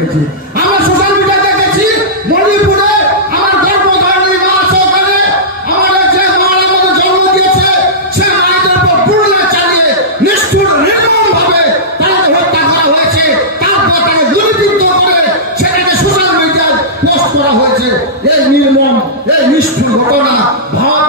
দেখেছি, আমরা social media দেখেছি মণিপুরে আমার গর্ভধারিণী মা সহকারে আমাদের যে মায়ের মধ্যে জন্ম দিয়েছে সে মায়েদের উপর পুরুলা চালিয়ে নিষ্ঠুর নির্মম ভাবে তাদের হত্যা করা হয়েছে, তারপর তাকে গুলিবিদ্ধ করে সেটাকে সোশ্যাল মিডিয়ায় পোস্ট করা হয়েছে। এই নির্মম এই নিষ্ঠুর ঘটনা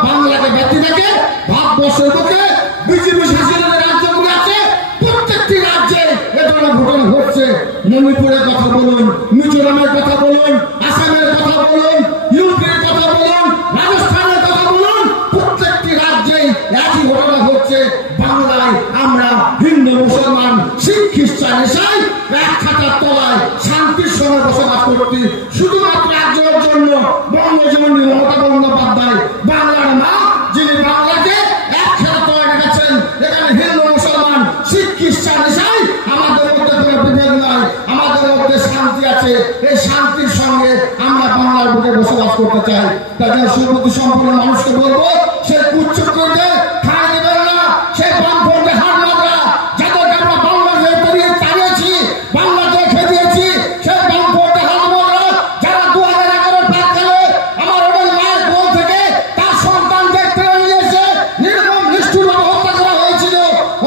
বাংলাকে ব্যক্তি রেখে ভারতবর্ষের বুকে বিজেপি শাসিত রাজ্যগুলো আছে প্রত্যেকটি রাজ্যে এ ধরনের ঘটনা ঘটছে। মণিপুরের কথা বলুন, মিজোরামের কথা বলুন, আসামের কথা বলুন, ইউপির কথা বলুন, রাজস্থানের কথা বলুন, প্রত্যেকটি রাজ্যেই একই ঘটনা ঘটছে। বাংলায় আমরা হিন্দু মুসলমান শিখ খ্রিস্টান ইসাই এক খাতার তলায় শান্তির সঙ্গে বসবাস করছি। শুধুমাত্র একজনের জন্য বঙ্গবন্ধু মমতা বন্দ্যোপাধ্যায় বাংলার মা, যিনি বাংলাকে এক খাতার তলায় রেখেছেন। এখানে হিন্দু মুসলমান শিখ খ্রিস্টান ইসাই আমাদের মধ্যে কোনো বিভেদ নাই, আমাদের মধ্যে শান্তি আছে। এই শান্তির সঙ্গে আমরা বাংলার বুকে বসবাস করতে চাই। তাদের সুবুদ্ধি সম্পন্ন মানুষকে বলবো, সে কুচ্ছুক করতে খায় দেবেন না, সে বামফ্রন্টে হাত মাত্রা যাদেরকে আমরা বাংলা হয়ে তৈরি চালিয়েছি, বাংলাকে খেয়ে দিয়েছি, সে বামফ্রন্টে হাত মাত্রা যারা 2011 প্রাককালে আমার ওদের মায়ের কোল থেকে তার সন্তানকে টেনে নিয়েছে, নির্মম নিষ্ঠুরভাবে হত্যা করা হয়েছিল।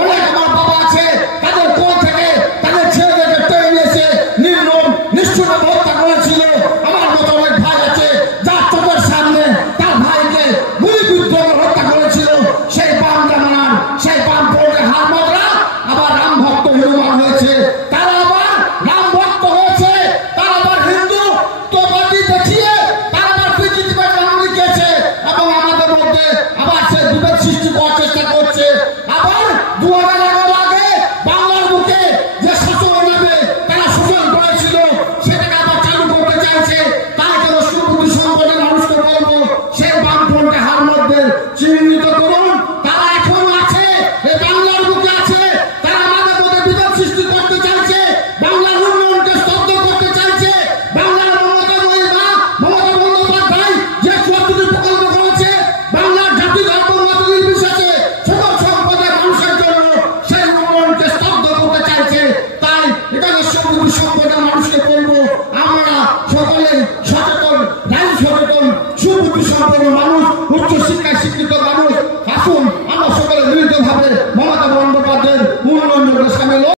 অনেক আমার বাবা আছে তাদের কোল থেকে তাদের ছেলেদেরকে টেনে নিয়েছে, নির্মম নিষ্ঠুরভাবে হত্যা করেছিল। আমার মতো অনেক ভাই আছে যার চোখের সামনে তার ভাইকে গুলিবিদ্ধ করে হত্যা করেছিল। সেই বাম জামানার সেই বাম ফ্রন্টে হাত মাত্রা আবার রাম ভক্ত হনুমান হয়েছে, তারা আবার রাম ভক্ত হয়েছে, তারা আবার হিন্দু তোবাদি দেখিয়ে তারা আবার বিজেপির নাম লিখেছে এবং আমাদের মধ্যে আবার সে বিভেদ সৃষ্টি করার চেষ্টা করছে। আবার 2000